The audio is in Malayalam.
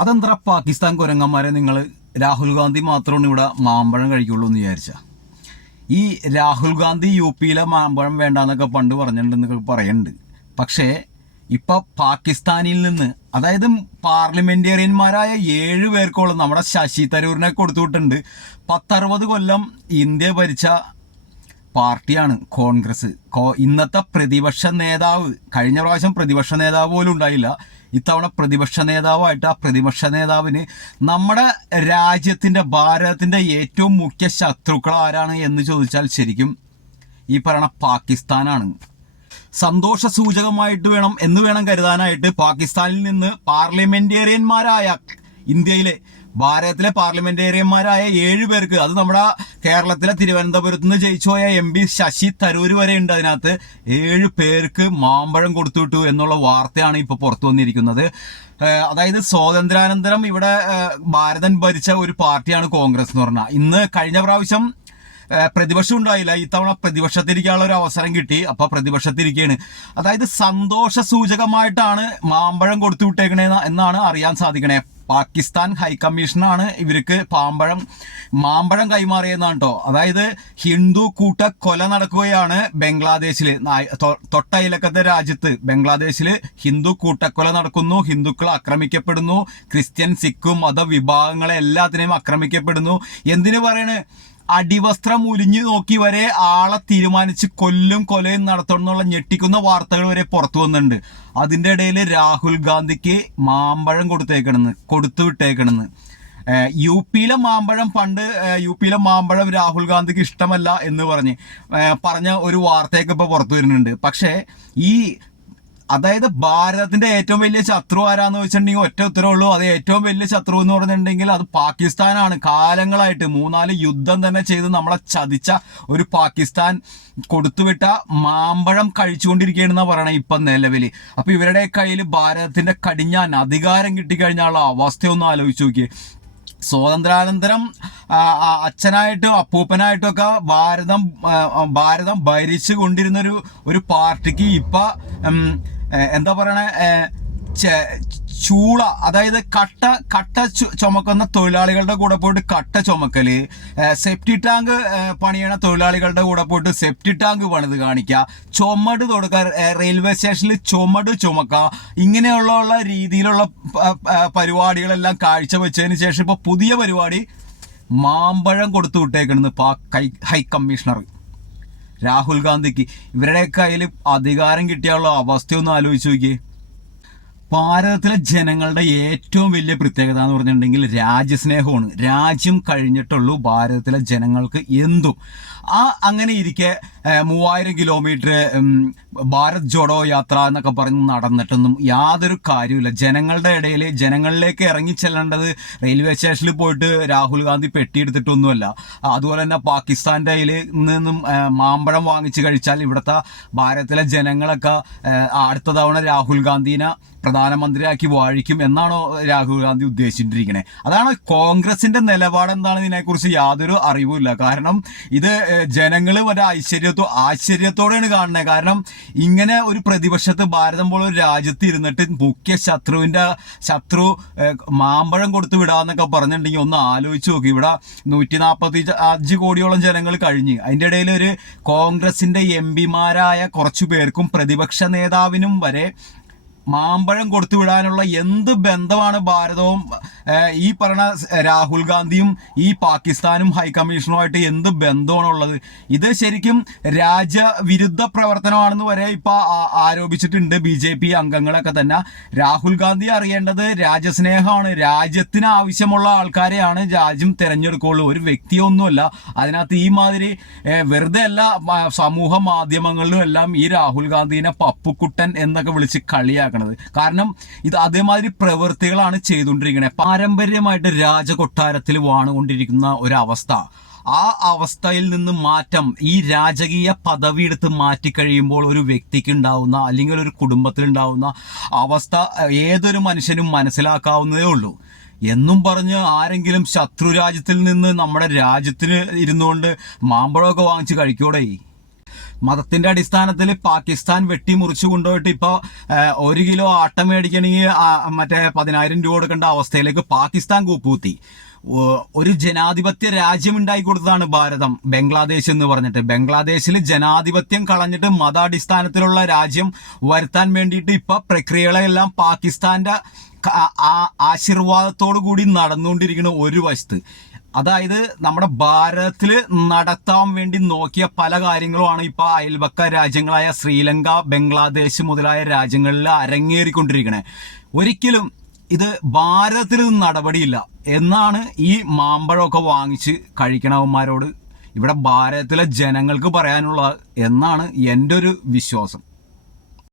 അതെന്താ പാകിസ്ഥാൻ കുരങ്ങന്മാരെ നിങ്ങൾ രാഹുൽ ഗാന്ധി മാത്രമാണ് ഇവിടെ മാമ്പഴം കഴിക്കുള്ളൂ എന്ന് വിചാരിച്ച? ഈ രാഹുൽ ഗാന്ധി യു പിയിലെ മാമ്പഴം വേണ്ടാന്നൊക്കെ പണ്ട് പറഞ്ഞിട്ടുണ്ടെന്നൊക്കെ പറയുന്നുണ്ട് പക്ഷേ ഇപ്പൊ പാകിസ്ഥാനിൽ നിന്ന് അതായത് പാർലമെന്റേറിയന്മാരായ ഏഴ് പേർക്കോളം നമ്മുടെ ശശി തരൂരിനെ കൊടുത്തുവിട്ടുണ്ട്. പത്തറുപത് കൊല്ലം ഇന്ത്യ ഭരിച്ച പാർട്ടിയാണ് കോൺഗ്രസ്. ഇന്നത്തെ പ്രതിപക്ഷ നേതാവ് കഴിഞ്ഞ പ്രാവശ്യം പ്രതിപക്ഷ നേതാവ് പോലും ഉണ്ടായില്ല. ഇത്തവണ പ്രതിപക്ഷ നേതാവായിട്ട് ആ പ്രതിപക്ഷ നേതാവിന് നമ്മുടെ രാജ്യത്തിന്റെ ഭാരതത്തിന്റെ ഏറ്റവും മുഖ്യ ശത്രുക്കൾ ആരാണ് എന്ന് ചോദിച്ചാൽ ശരിക്കും ഈ പറയണ പാകിസ്ഥാനാണ്. സന്തോഷ സൂചകമായിട്ട് വേണം എന്ന് വേണം കരുതാനായിട്ട് പാകിസ്ഥാനിൽ നിന്ന് പാർലമെന്റേറിയന്മാരായ ഇന്ത്യയിലെ ഭാരതത്തിലെ പാർലമെന്റേറിയന്മാരായ ഏഴു പേർക്ക് അത് നമ്മുടെ കേരളത്തിലെ തിരുവനന്തപുരത്ത് നിന്ന് ജയിച്ചുപോയ എം പി ശശി തരൂർ വരെ ഉണ്ട് അതിനകത്ത്. ഏഴ് പേർക്ക് മാമ്പഴം കൊടുത്തുവിട്ടു എന്നുള്ള വാർത്തയാണ് ഇപ്പൊ പുറത്തു വന്നിരിക്കുന്നത്. അതായത് സ്വാതന്ത്ര്യാനന്തരം ഇവിടെ ഭാരതൻ ഭരിച്ച ഒരു പാർട്ടിയാണ് കോൺഗ്രസ് എന്ന് പറഞ്ഞാൽ. ഇന്ന് കഴിഞ്ഞ പ്രാവശ്യം പ്രതിപക്ഷം ഉണ്ടായില്ല. ഇത്തവണ പ്രതിപക്ഷത്തിരിക്കാനുള്ള ഒരു അവസരം കിട്ടി. അപ്പൊ പ്രതിപക്ഷത്തിരിക്കുകയാണ് അതായത് സന്തോഷ സൂചകമായിട്ടാണ് മാമ്പഴം കൊടുത്തു വിട്ടേക്കണേ എന്നാണ് അറിയാൻ സാധിക്കണേ. പാകിസ്ഥാൻ ഹൈക്കമ്മീഷനാണ് ഇവർക്ക് പാമ്പഴം മാമ്പഴം കൈമാറിയെന്നാണ് കേട്ടോ അതായത് ഹിന്ദു കൂട്ട കൊല നടക്കുകയാണ് ബംഗ്ലാദേശിൽ തൊട്ടയിലക്കത്തെ രാജ്യത്ത് ബംഗ്ലാദേശിൽ ഹിന്ദു കൂട്ടക്കൊല നടക്കുന്നു ഹിന്ദുക്കൾ ആക്രമിക്കപ്പെടുന്നു ക്രിസ്ത്യൻ സിഖ് മതവിഭാഗങ്ങളെ എല്ലാത്തിനെയും ആക്രമിക്കപ്പെടുന്നു. എന്തിനു പറയണ്? അടിവസ്ത്രം ഉരിഞ്ഞു നോക്കി വരെ ആളെ തീരുമാനിച്ച് കൊല്ലും കൊലയും നടത്തണമെന്നുള്ള ഞെട്ടിക്കുന്ന വാർത്തകൾ വരെ പുറത്തു വന്നിട്ടുണ്ട്. അതിന്റെ ഇടയിൽ രാഹുൽ ഗാന്ധിക്ക് മാമ്പഴം കൊടുത്തേക്കണെന്ന് കൊടുത്തു വിട്ടേക്കണെന്ന്. യു പിയിലെ മാമ്പഴം പണ്ട് യു പിയിലെ മാമ്പഴം രാഹുൽ ഗാന്ധിക്ക് ഇഷ്ടമല്ല എന്ന് പറഞ്ഞ് പറഞ്ഞ ഒരു വാർത്തയൊക്കെ ഇപ്പോൾ പുറത്തു വരുന്നുണ്ട്. പക്ഷേ ഈ അതായത് ഭാരതത്തിന്റെ ഏറ്റവും വലിയ ശത്രു ആരാന്ന് വെച്ചിട്ടുണ്ടെങ്കിൽ ഒറ്റ ഉത്തരവുള്ളൂ അത് ഏറ്റവും വലിയ ശത്രു എന്ന് പറഞ്ഞിട്ടുണ്ടെങ്കിൽ അത് പാകിസ്ഥാനാണ്. കാലങ്ങളായിട്ട് മൂന്നാൽ യുദ്ധം തന്നെ ചെയ്ത് നമ്മളെ ചതിച്ച ഒരു പാകിസ്ഥാൻ കൊടുത്തുവിട്ട മാമ്പഴം കഴിച്ചുകൊണ്ടിരിക്കുകയാണെന്നാ പറയണേ ഇപ്പൊ നിലവിൽ അപ്പൊ ഇവരുടെ കയ്യിൽ ഭാരതത്തിന്റെ കടിഞ്ഞാൻ അധികാരം കിട്ടിക്കഴിഞ്ഞാലുള്ള അവസ്ഥയൊന്നും ആലോചിച്ച് നോക്കിയേ. സ്വാതന്ത്ര്യാനന്തരം അച്ഛനായിട്ടും അപ്പൂപ്പനായിട്ടും ഒക്കെ ഭാരതം ഭാരതം ഭരിച്ചു കൊണ്ടിരുന്നൊരു ഒരു പാർട്ടിക്ക് ഇപ്പൊ എന്താ പറയണേ? ചൂള അതായത് കട്ട കട്ട ചുമക്കുന്ന തൊഴിലാളികളുടെ കൂടെ പോയിട്ട് കട്ട ചുമക്കൽ. സെപ്റ്റി ടാങ്ക് പണിയണ തൊഴിലാളികളുടെ കൂടെ പോയിട്ട് സെപ്റ്റി ടാങ്ക് പണിത് കാണിക്കുക ചുമട് തുടക്കുക റെയിൽവേ സ്റ്റേഷനിൽ ചുമട് ചുമക്കുക ഇങ്ങനെയുള്ള രീതിയിലുള്ള പരിപാടികളെല്ലാം കാഴ്ച പരിപാടികളെല്ലാം കാഴ്ചവെച്ചതിന് ശേഷം ഇപ്പൊ പുതിയ പരിപാടി മാമ്പഴം കൊടുത്തു വിട്ടേക്കണെന്ന് പാ ഹൈ കമ്മീഷണർ രാഹുൽ ഗാന്ധിക്ക്. ഇവരുടെ കയ്യിൽ അധികാരം കിട്ടിയുള്ള അവസ്ഥയൊന്നും ആലോചിച്ച് നോക്കിയേ. ഭാരതത്തിലെ ജനങ്ങളുടെ ഏറ്റവും വലിയ പ്രത്യേകത എന്ന് പറഞ്ഞിട്ടുണ്ടെങ്കിൽ രാജ്യസ്നേഹമാണ്. രാജ്യം കഴിഞ്ഞിട്ടുള്ളൂ ഭാരതത്തിലെ ജനങ്ങൾക്ക് എന്തും. ആ അങ്ങനെ ഇരിക്കെ മൂവായിരം കിലോമീറ്റർ ഭാരത് ജോഡോ യാത്ര എന്നൊക്കെ പറഞ്ഞ് നടന്നിട്ടൊന്നും യാതൊരു കാര്യമില്ല ജനങ്ങളുടെ ഇടയിൽ ജനങ്ങളിലേക്ക് ഇറങ്ങി ചെല്ലേണ്ടത് റെയിൽവേ സ്റ്റേഷനിൽ പോയിട്ട് രാഹുൽ ഗാന്ധി പെട്ടിയെടുത്തിട്ടൊന്നുമല്ല. അതുപോലെ തന്നെ പാകിസ്ഥാന്റെ കയ്യിൽ നിന്നും മാമ്പഴം വാങ്ങിച്ച് കഴിച്ചാൽ ഇവിടുത്തെ ഭാരതത്തിലെ ജനങ്ങളൊക്കെ അടുത്ത തവണ രാഹുൽ ഗാന്ധിനെ പ്രധാനമന്ത്രിയാക്കി വാഴിക്കും എന്നാണോ രാഹുൽ ഗാന്ധി ഉദ്ദേശിച്ചിട്ടിരിക്കണേ. അതാണ് കോൺഗ്രസിന്റെ നിലപാട് എന്താണ് ഇതിനെക്കുറിച്ച് യാതൊരു അറിവുമില്ല. കാരണം ഇത് ജനങ്ങൾ ഒരു ഐശ്വര്യത്തോ ആശ്ചര്യത്തോടെയാണ് കാണുന്നത്. കാരണം ഇങ്ങനെ ഒരു പ്രതിപക്ഷത്ത് ഭാരതം പോലെ ഒരു രാജ്യത്ത് ഇരുന്നിട്ട് മുഖ്യ ശത്രുവിന്റെ ശത്രു മാമ്പഴം കൊടുത്തു വിടാന്നൊക്കെ പറഞ്ഞിട്ടുണ്ടെങ്കിൽ ഒന്ന് ആലോചിച്ച് നോക്കി. ഇവിടെ നൂറ്റി നാൽപ്പത്തി അഞ്ച് കോടിയോളം ജനങ്ങൾ കഴിഞ്ഞ്. അതിന്റെ ഇടയിൽ ഒരു കോൺഗ്രസിന്റെ എം പിമാരായ കുറച്ചു പേർക്കും പ്രതിപക്ഷ നേതാവിനും വരെ മാമ്പഴം കൊടുത്തു വിടാനുള്ള എന്ത് ബന്ധമാണ് ഭാരതവും ഈ പറഞ്ഞ രാഹുൽ ഗാന്ധിയും ഈ പാകിസ്ഥാനും ഹൈക്കമ്മീഷനുമായിട്ട് എന്ത് ബന്ധമാണ് ഉള്ളത് ഇത് ശരിക്കും രാജ്യവിരുദ്ധ പ്രവർത്തനമാണെന്ന് വരെ ഇപ്പൊ ആരോപിച്ചിട്ടുണ്ട് ബി ജെ പി അംഗങ്ങളൊക്കെ തന്നെ. രാഹുൽ ഗാന്ധി അറിയേണ്ടത് രാജ്യസ്നേഹമാണ്. രാജ്യത്തിന് ആവശ്യമുള്ള ആൾക്കാരെയാണ് രാജ്യം തിരഞ്ഞെടുക്കുള്ളൂ ഒരു വ്യക്തിയൊന്നുമല്ല. അതിനകത്ത് ഈ മാതിരി വെറുതെ അല്ല സമൂഹ മാധ്യമങ്ങളിലും എല്ലാം ഈ രാഹുൽ ഗാന്ധിനെ പപ്പുക്കുട്ടൻ എന്നൊക്കെ വിളിച്ച് കളിയാക്കണത് കാരണം ഇത് അതേമാതിരി പ്രവൃത്തികളാണ് ചെയ്തുകൊണ്ടിരിക്കുന്നത് പാരമ്പര്യമായിട്ട് രാജകൊട്ടാരത്തിൽ വാണുകൊണ്ടിരിക്കുന്ന ഒരവസ്ഥ. ആ അവസ്ഥയിൽ നിന്ന് മാറ്റം ഈ രാജകീയ പദവി എടുത്ത് മാറ്റിക്കഴിയുമ്പോൾ ഒരു വ്യക്തിക്ക് ഉണ്ടാവുന്ന അല്ലെങ്കിൽ ഒരു കുടുംബത്തിലുണ്ടാവുന്ന അവസ്ഥ ഏതൊരു മനുഷ്യനും മനസ്സിലാക്കാവുന്നതേ ഉള്ളൂ. എന്നും പറഞ്ഞ് ആരെങ്കിലും ശത്രു രാജ്യത്തിൽ നിന്ന് നമ്മുടെ രാജ്യത്തിന് ഇരുന്നുകൊണ്ട് മാമ്പഴമൊക്കെ വാങ്ങിച്ച് കഴിക്കൂടെ. മതത്തിന്റെ അടിസ്ഥാനത്തിൽ പാകിസ്ഥാൻ വെട്ടിമുറിച്ചു കൊണ്ടുപോയിട്ട് ഇപ്പോൾ ഒരു കിലോ ആട്ടം മേടിക്കണമെങ്കിൽ മറ്റേ പതിനായിരം രൂപ കൊടുക്കേണ്ട അവസ്ഥയിലേക്ക് പാകിസ്ഥാൻ കൂപ്പുകൂത്തി. ഒരു ജനാധിപത്യ രാജ്യം ഉണ്ടാക്കി കൊടുത്തതാണ് ഭാരതം ബംഗ്ലാദേശ് എന്ന് പറഞ്ഞിട്ട്. ബംഗ്ലാദേശിൽ ജനാധിപത്യം കളഞ്ഞിട്ട് മതാടിസ്ഥാനത്തിലുള്ള രാജ്യം വരുത്താൻ വേണ്ടിയിട്ട് ഇപ്പൊ പ്രക്രിയകളെല്ലാം പാകിസ്ഥാന്റെ ആശീർവാദത്തോടു കൂടി നടന്നുകൊണ്ടിരിക്കുന്ന ഒരു വശത്ത്. അതായത് നമ്മുടെ ഭാരതത്തിൽ നടത്താൻ വേണ്ടി നോക്കിയ പല കാര്യങ്ങളുമാണ് ഇപ്പൊ അയൽവക്ക രാജ്യങ്ങളായ ശ്രീലങ്ക ബംഗ്ലാദേശ് മുതലായ രാജ്യങ്ങളിൽ അരങ്ങേറിക്കൊണ്ടിരിക്കുന്നത് ഒരിക്കലും ഇത് ഭാരതത്തിൽ നടപടിയില്ല. എന്നാണ് ഈ മാമ്പഴമൊക്കെ വാങ്ങിച്ച് കഴിക്കണവന്മാരോട് ഇവിടെ ഭാരതത്തിലെ ജനങ്ങൾക്ക് പറയാനുള്ള എന്നാണ് എന്റെ ഒരു വിശ്വാസം.